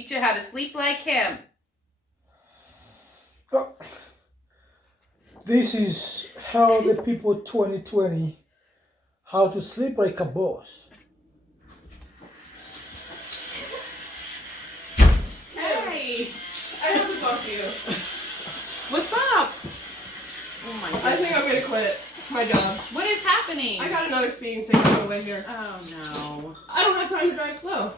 teach you how to sleep like him. Oh, this is how the people 2020 how to sleep like a boss. Hey, I have to talk to you. what's up? Oh my I think I'm gonna quit my job. What is happening? I got another speeding ticket on the way here. Oh no. I don't have time to drive slow.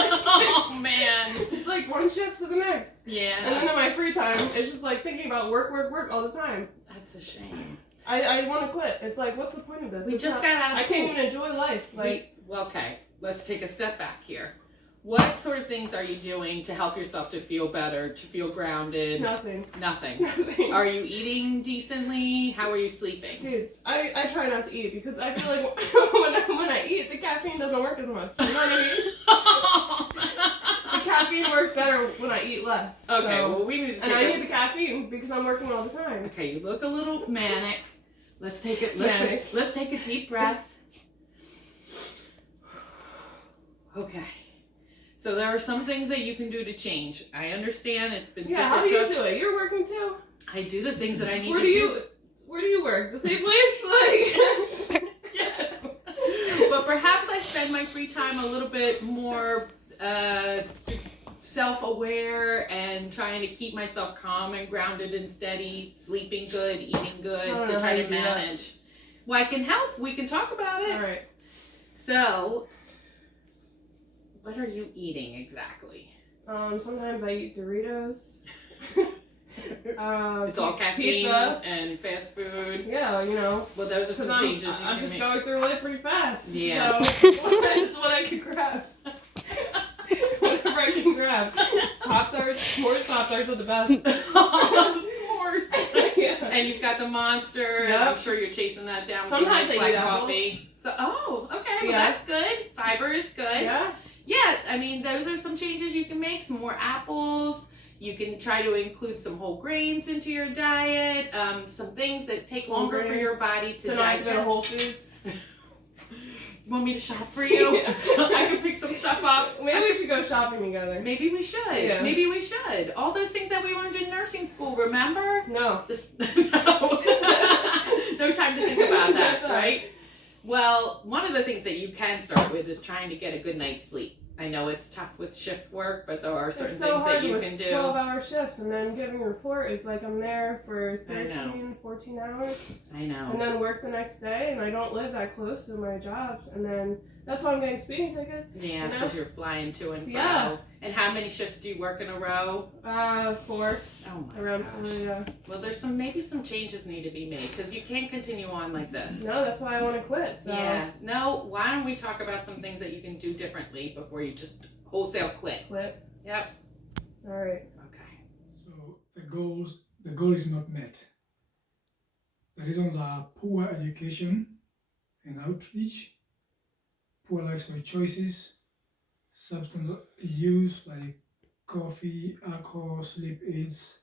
Oh man. It's like one shift to the next. And then Yeah. in my free time, it's just like thinking about work all the time. That's a shame. I want to quit. It's like, what's the point of this? We It's just not- got out of I school. can't even enjoy life. Like, Well, okay, let's take a step back here. What sort of things are you doing to help yourself to feel better, to feel grounded? nothing. Nothing. Nothing. Are you eating decently? How are you sleeping? Dude, I try not to eat because I feel like when I eat, the caffeine doesn't work as much. You know what I mean? The caffeine works better when I eat less. Okay, so- well we need to take And I need the caffeine because I'm working all the time. Okay, you look a little manic. Let's take it. Manic. Let's take a deep breath. Okay. So there are some things that you can do to change. I understand it's been Yeah, how super do you tough. do it? You're working too? I do the things that I need Where to do you work? The same place? Like Yes. But perhaps I spend my free time a little bit more self-aware and trying to keep myself calm and grounded and steady, sleeping good, eating good, I don't to know try how to you do that. manage. Well, I can help. We can talk about it. Alright. So, what are you eating exactly? Sometimes I eat Doritos. It's all caffeine Pizza. and fast food. Yeah, you know. Well, those are some Because changes you I'm can just make. going through life pretty fast. Yeah. So that's what I can grab. Whatever I can grab. Pop-Tarts, more Pop-Tarts are the best. S'mores. Yeah. And you've got the Monster, and Yep. I'm sure you're chasing that down with Sometimes some I nice eat black apples. coffee. So, okay, well Yeah. that's good. Fiber is good. Yeah. Yeah, I mean, those are some changes you can make. Some more apples. You can try to include some whole grains into your diet. Some things that take Whole longer for your grains. body to So now I have to go to digest. Whole Foods. You want me to shop for you? Yeah. I can pick some stuff up. Maybe we should go shopping together. Maybe we should. Yeah. Maybe we should. All those things that we learned in nursing school, remember? No. This, no. No time to think about that, No time. right? Well, one of the things that you can start with is trying to get a good night's sleep. I know it's tough with shift work, but there are certain It's so things hard that you with can do. 12-hour shifts and then giving a report. It's like I'm there for I know. 13, 14 hours I know. and then work the next day, and I don't live that close to my job. And then that's why I'm getting speeding tickets. Yeah, you know? because you're flying to and fro. Yeah. And how many shifts do you work in a row? 4, Oh my around gosh. 4, yeah. Well, there's maybe some changes need to be made because you can't continue on like this. No, that's why I want to quit. So Yeah. No, why don't we talk about some things that you can do differently before you just wholesale quit? quit. Yep. All right. Okay. So the goal is not met. The reasons are poor education and outreach, poor lifestyle choices, substance use like coffee, alcohol, sleep aids,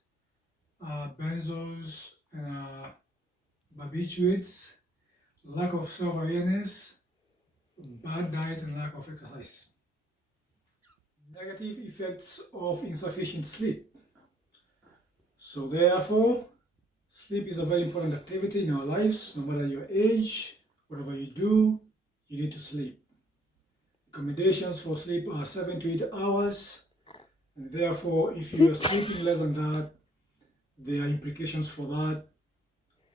benzos, and barbiturates, lack of self-awareness, bad diet, and lack of exercise. Negative effects of insufficient sleep. So therefore, sleep is a very important activity in our lives. No matter your age, whatever you do, you need to sleep. Recommendations for sleep are 7 to 8 hours. And therefore, if you are sleeping less than that, there are implications for that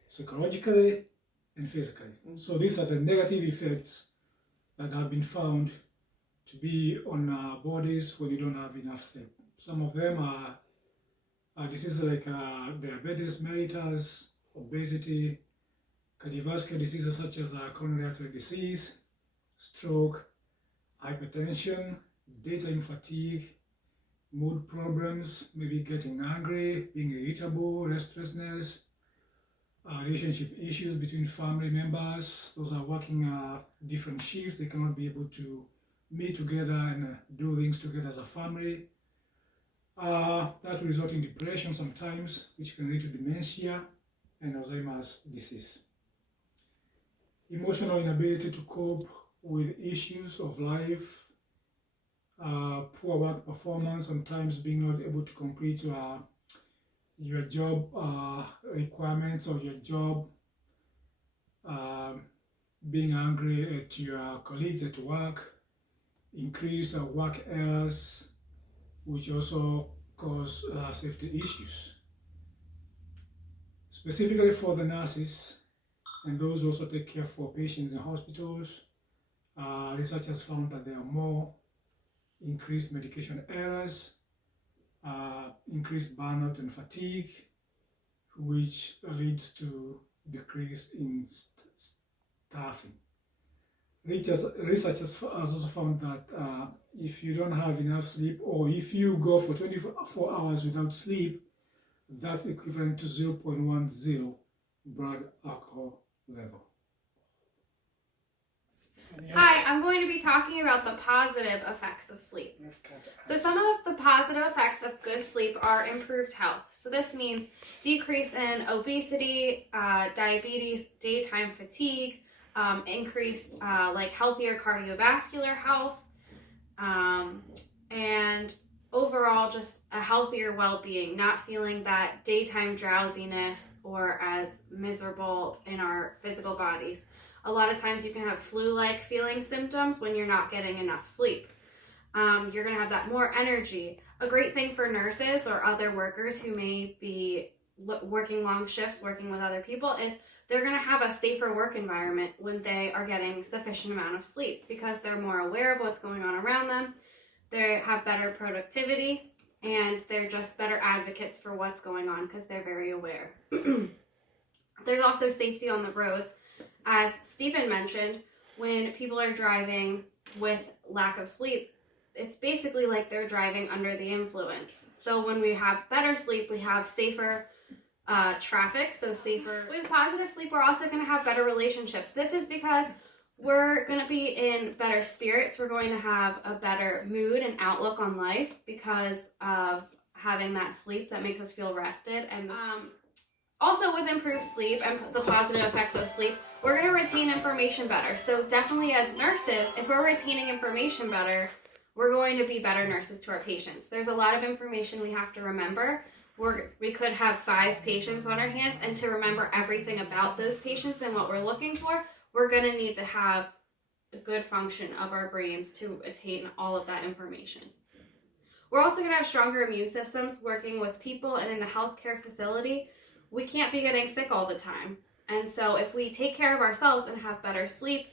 psychologically and physically. So these are the negative effects that have been found to be on our bodies when you don't have enough sleep. Some of them are diseases like diabetes mellitus, obesity, cardiovascular diseases such as coronary artery disease, stroke, hypertension, daytime fatigue, mood problems, maybe getting angry, being irritable, restlessness, relationship issues between family members. Those are working different shifts. They cannot be able to meet together and do things together as a family. That will result in depression sometimes, which can lead to dementia and Alzheimer's disease. Emotional inability to cope with issues of life, poor work performance, sometimes being not able to complete your job requirements or your job, being angry at your colleagues at work, increased work errors, which also cause safety issues. Specifically for the nurses and those who also take care for patients in hospitals, research has found that there are more increased medication errors, increased burnout and fatigue, which leads to decrease in staffing. Research has also found that if you don't have enough sleep, or if you go for 24 hours without sleep, that's equivalent to 0.10 blood alcohol level. Hi, I'm going to be talking about the positive effects of sleep. So some of the positive effects of good sleep are improved health. So this means decrease in obesity, diabetes, daytime fatigue, increased healthier cardiovascular health, and overall just a healthier well-being, not feeling that daytime drowsiness or as miserable in our physical bodies. A lot of times you can have flu-like feeling symptoms when you're not getting enough sleep. You're going to have that more energy. A great thing for nurses or other workers who may be working long shifts, working with other people, is they're going to have a safer work environment when they are getting sufficient amount of sleep, because they're more aware of what's going on around them. They have better productivity, and they're just better advocates for what's going on because they're very aware. There's also safety on the roads. As Stephen mentioned, when people are driving with lack of sleep, it's basically like they're driving under the influence. So when we have better sleep, we have safer traffic, so safer. With positive sleep, we're also going to have better relationships. This is because we're going to be in better spirits. We're going to have a better mood and outlook on life because of having that sleep that makes us feel rested. And also with improved sleep and the positive effects of sleep, we're going to retain information better. So definitely as nurses, if we're retaining information better, we're going to be better nurses to our patients. There's a lot of information we have to remember. We could have 5 patients on our hands, and to remember everything about those patients and what we're looking for, we're going to need to have a good function of our brains to attain all of that information. We're also going to have stronger immune systems working with people, and in the healthcare facility, we can't be getting sick all the time. And so if we take care of ourselves and have better sleep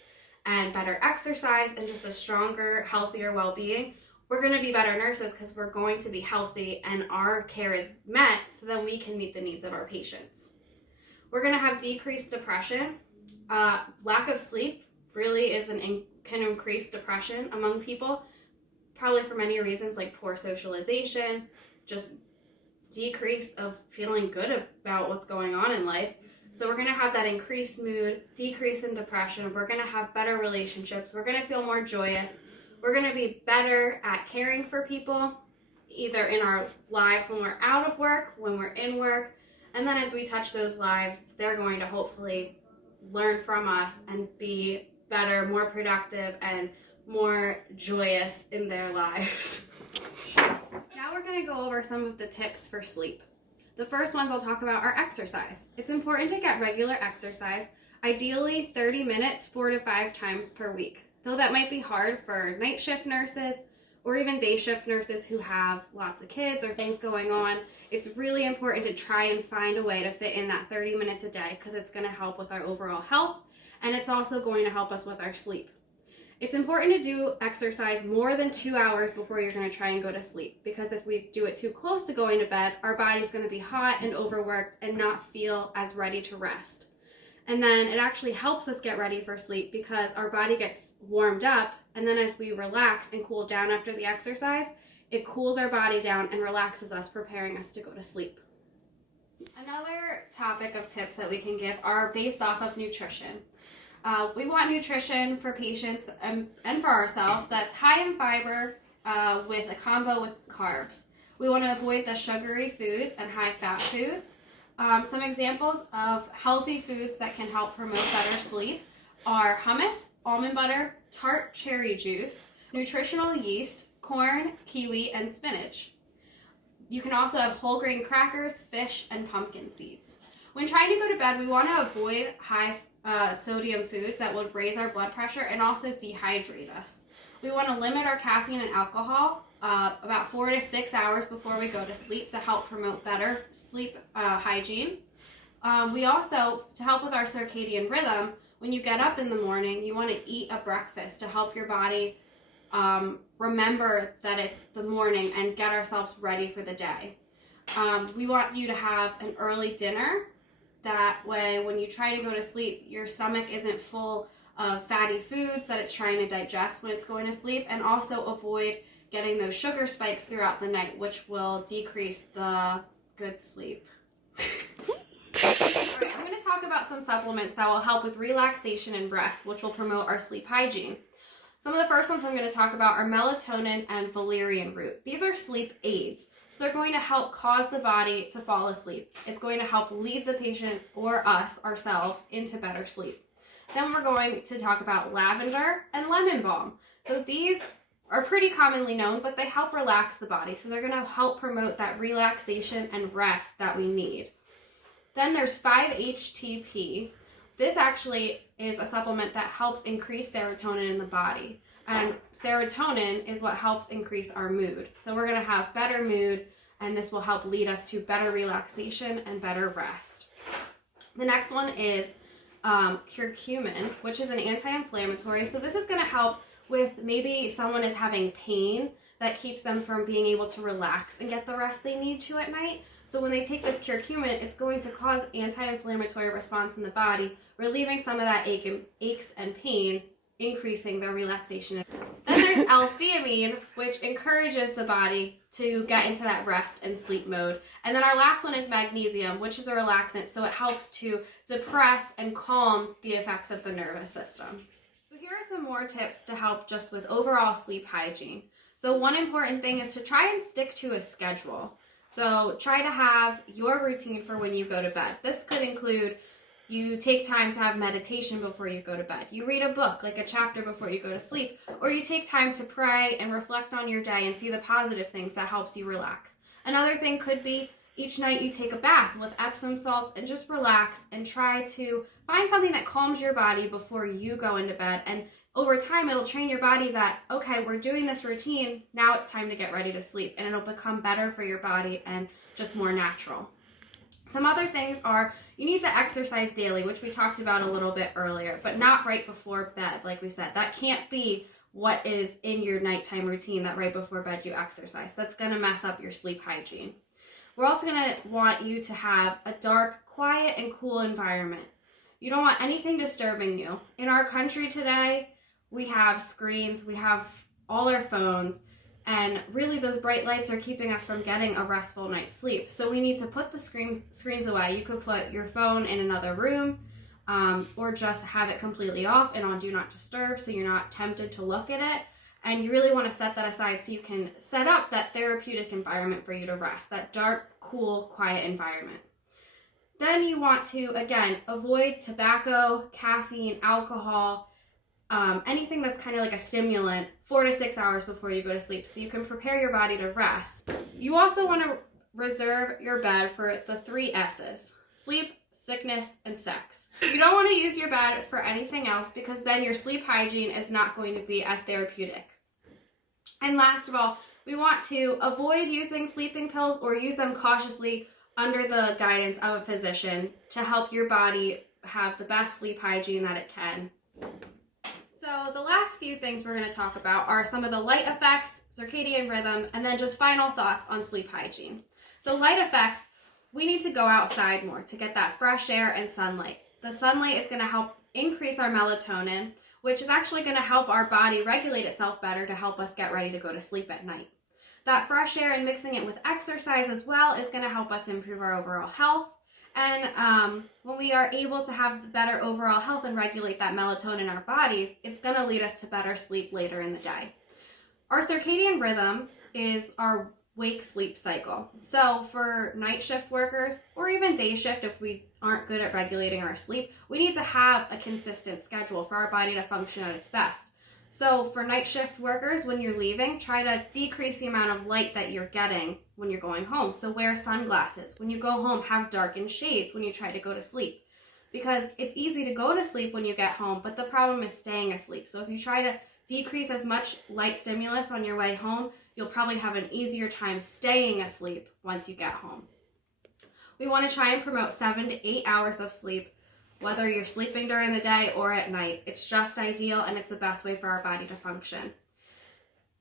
and better exercise and just a stronger, healthier well-being, we're going to be better nurses because we're going to be healthy and our care is met so then we can meet the needs of our patients. We're going to have decreased depression. Lack of sleep really can increase depression among people, probably for many reasons like poor socialization, just decrease of feeling good about what's going on in life. So we're going to have that increased mood, decrease in depression. We're going to have better relationships. We're going to feel more joyous. We're going to be better at caring for people, either in our lives when we're out of work, when we're in work. And then as we touch those lives, they're going to hopefully learn from us and be better, more productive, and more joyous in their lives. Now we're going to go over some of the tips for sleep. The first ones I'll talk about are exercise. It's important to get regular exercise, ideally 30 minutes 4 to 5 times per week. Though that might be hard for night shift nurses or even day shift nurses who have lots of kids or things going on, it's really important to try and find a way to fit in that 30 minutes a day because it's going to help with our overall health, and it's also going to help us with our sleep. It's important to do exercise more than 2 hours before you're going to try and go to sleep, because if we do it too close to going to bed, our body's going to be hot and overworked and not feel as ready to rest. And then it actually helps us get ready for sleep because our body gets warmed up, and then as we relax and cool down after the exercise, it cools our body down and relaxes us, preparing us to go to sleep. Another topic of tips that we can give are based off of nutrition. We want nutrition for patients and for ourselves that's high in fiber with a combo with carbs. We want to avoid the sugary foods and high fat foods. Some examples of healthy foods that can help promote better sleep are hummus, almond butter, tart cherry juice, nutritional yeast, corn, kiwi, and spinach. You can also have whole grain crackers, fish, and pumpkin seeds. When trying to go to bed, we want to avoid high sodium foods that would raise our blood pressure and also dehydrate us. We want to limit our caffeine and alcohol about 4 to 6 hours before we go to sleep to help promote better sleep hygiene. We also, to help with our circadian rhythm, when you get up in the morning, you want to eat a breakfast to help your body remember that it's the morning and get ourselves ready for the day. We want you to have an early dinner. That way, when you try to go to sleep, your stomach isn't full of fatty foods that it's trying to digest when it's going to sleep, and also avoid getting those sugar spikes throughout the night, which will decrease the good sleep. Alright, I'm going to talk about some supplements that will help with relaxation and rest, which will promote our sleep hygiene. Some of the first ones I'm going to talk about are melatonin and valerian root. These are sleep aids. So they're going to help cause the body to fall asleep. It's going to help lead the patient or us, ourselves, into better sleep. Then we're going to talk about lavender and lemon balm. So these are pretty commonly known, but they help relax the body. So they're going to help promote that relaxation and rest that we need. Then there's 5-HTP. This actually is a supplement that helps increase serotonin in the body. And serotonin is what helps increase our mood. So we're going to have better mood, and this will help lead us to better relaxation and better rest. The next one is curcumin, which is an anti-inflammatory. So this is going to help with maybe someone is having pain that keeps them from being able to relax and get the rest they need to at night. So when they take this curcumin, it's going to cause anti-inflammatory response in the body, relieving some of that aches and pain, increasing their relaxation. Then there's L-theanine, which encourages the body to get into that rest and sleep mode. And then our last one is magnesium, which is a relaxant, so it helps to depress and calm the effects of the nervous system. So here are some more tips to help just with overall sleep hygiene. So one important thing is to try and stick to a schedule. So try to have your routine for when you go to bed. This could include you take time to have meditation before you go to bed. You read a book, like a chapter before you go to sleep. Or you take time to pray and reflect on your day and see the positive things that helps you relax. Another thing could be each night you take a bath with Epsom salts and just relax and try to find something that calms your body before you go into bed. And over time, it'll train your body that, okay, we're doing this routine, now it's time to get ready to sleep. And it'll become better for your body and just more natural. Some other things are you need to exercise daily, which we talked about a little bit earlier, but not right before bed, like we said. That can't be what is in your nighttime routine, that right before bed you exercise. That's going to mess up your sleep hygiene. We're also going to want you to have a dark, quiet, and cool environment. You don't want anything disturbing you. In our country today, we have screens, we have all our phones, and really those bright lights are keeping us from getting a restful night's sleep. So we need to put the screens away. You could put your phone in another room, or just have it completely off and on Do Not Disturb so you're not tempted to look at it. And you really want to set that aside so you can set up that therapeutic environment for you to rest, that dark, cool, quiet environment. Then you want to, again, avoid tobacco, caffeine, alcohol, anything that's kind of like a stimulant 4 to 6 hours before you go to sleep so you can prepare your body to rest. You also want to reserve your bed for the 3 S's: sleep, sickness, and sex. You don't want to use your bed for anything else because then your sleep hygiene is not going to be as therapeutic. And last of all, we want to avoid using sleeping pills or use them cautiously under the guidance of a physician to help your body have the best sleep hygiene that it can. So the last few things we're going to talk about are some of the light effects, circadian rhythm, and then just final thoughts on sleep hygiene. So light effects, we need to go outside more to get that fresh air and sunlight. The sunlight is going to help increase our melatonin, which is actually going to help our body regulate itself better to help us get ready to go to sleep at night. That fresh air and mixing it with exercise as well is going to help us improve our overall health. And when we are able to have better overall health and regulate that melatonin in our bodies, it's going to lead us to better sleep later in the day. Our circadian rhythm is our wake-sleep cycle. So for night shift workers, or even day shift if we aren't good at regulating our sleep, we need to have a consistent schedule for our body to function at its best. So for night shift workers, when you're leaving, try to decrease the amount of light that you're getting when you're going home. So wear sunglasses. When you go home, have darkened shades when you try to go to sleep. Because it's easy to go to sleep when you get home, but the problem is staying asleep. So if you try to decrease as much light stimulus on your way home, you'll probably have an easier time staying asleep once you get home. We want to try and promote 7 to 8 hours of sleep, whether you're sleeping during the day or at night. It's just ideal, and it's the best way for our body to function.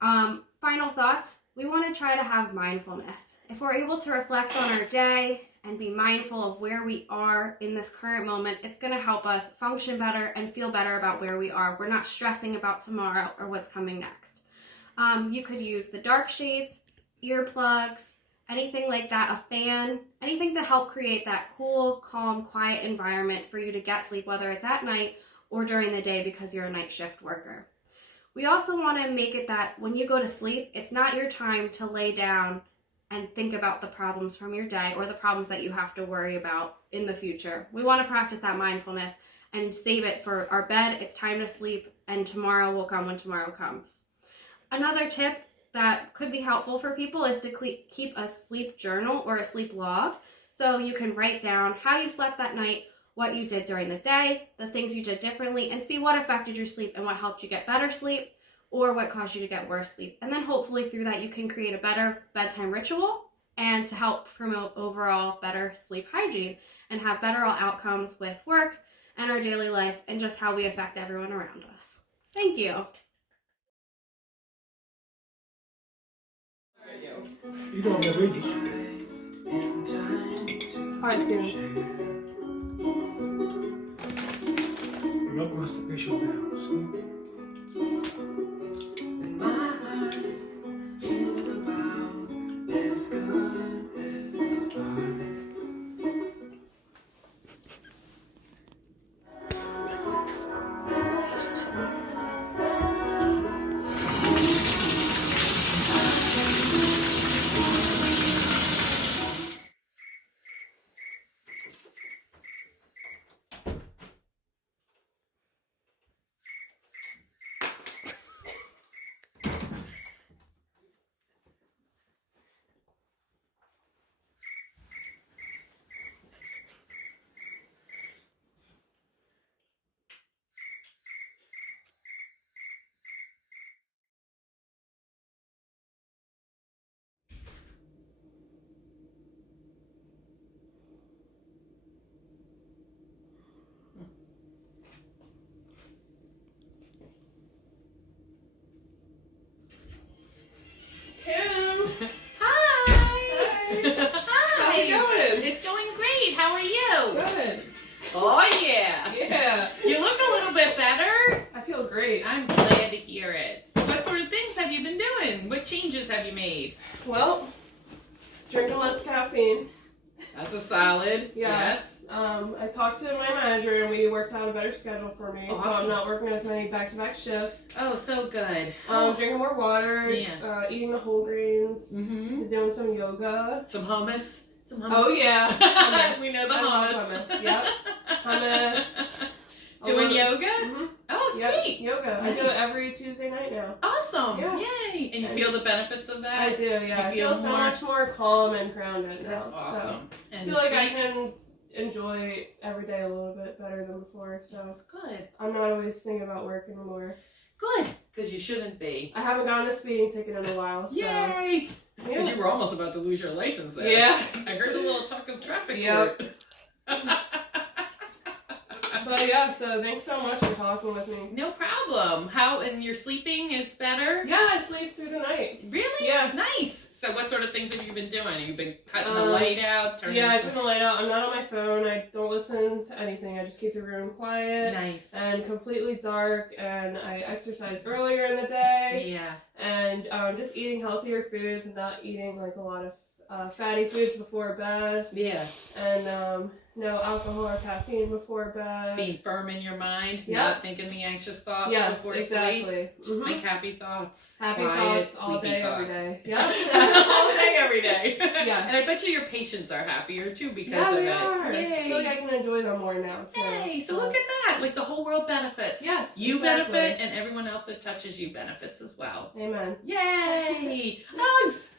Final thoughts, we want to try to have mindfulness. If we're able to reflect on our day and be mindful of where we are in this current moment, it's going to help us function better and feel better about where we are. We're not stressing about tomorrow or what's coming next. You could use the dark shades, earplugs, anything like that, a fan, anything to help create that cool, calm, quiet environment for you to get sleep, whether it's at night or during the day because you're a night shift worker. We also want to make it that when you go to sleep, it's not your time to lay down and think about the problems from your day or the problems that you have to worry about in the future. We want to practice that mindfulness and save it for our bed. It's time to sleep, and tomorrow will come when tomorrow comes. Another tip that could be helpful for people is to keep a sleep journal or a sleep log. So you can write down how you slept that night, what you did during the day, the things you did differently, and see what affected your sleep and what helped you get better sleep or what caused you to get worse sleep. And then hopefully through that you can create a better bedtime ritual and to help promote overall better sleep hygiene and have better outcomes with work and our daily life and just how we affect everyone around us. Thank you. You don't have wages. Hi, Steven. I'm not constipation now, see? Kim! Hi! How's it going? It's going great. How are you? Good. Oh, yeah. Yeah. You look a little bit better. I feel great. I'm glad to hear it. So what sort of things have you been doing? What changes have you made? Well, drinking less caffeine. That's a solid. Yeah. Yes. I talked to my manager and we worked out a better schedule for me. So I'm Awesome. not working as many back-to-back shifts. Oh, so good. Drinking more water. Yeah. Eating the whole grains. Mm-hmm. Doing some yoga. Some hummus. Some hummus. Oh yeah. Hummus. We know the I love hummus. hummus. Yep. Hummus. Doing yoga? Mm-hmm. Oh, Yep. sweet. Yoga. I do it Nice. every Tuesday night now. Awesome. Yeah. Yay. And you And feel the benefits of that? I do, yeah. I feel feel so more- much more calm and grounded now. That's So awesome. I And feel like I sleep- can enjoy every day a little bit better than before. So That's good. I'm not always thinking about work anymore. Good. Because you shouldn't be. I haven't gotten a speeding ticket in a while. So Yay. Because yeah. you were almost about to lose your license there. Yeah. I heard a little talk of traffic Yep. court. But yeah, so thanks so much for talking with me. No problem. How, and your sleeping is better? Yeah, I sleep through the night. Really? Yeah. Nice. So what sort of things have you been doing? Have you been cutting the light out? Turning Yeah, I some... turn the light out. I'm not on my phone. I don't listen to anything. I just keep the room quiet Nice. and completely dark. And I exercise earlier in the day. Yeah. And just eating healthier foods and not eating like a lot of fatty foods before bed. Yeah. And No alcohol or caffeine before bed. Being firm in your mind, Yep. not thinking the anxious thoughts Yes, before exactly. sleep. Just Mhm. think happy thoughts. Happy quiet, thoughts all sleepy day, thoughts. every day. Yep. All day, every day. Yes. And I bet you your patients are happier too because Yeah, of they it. are. I Yay. feel like I can enjoy them more now too. Hey, so look at that. Like the whole world benefits. Yes, You exactly. benefit and everyone else that touches you benefits as well. Amen. Yay! Hugs!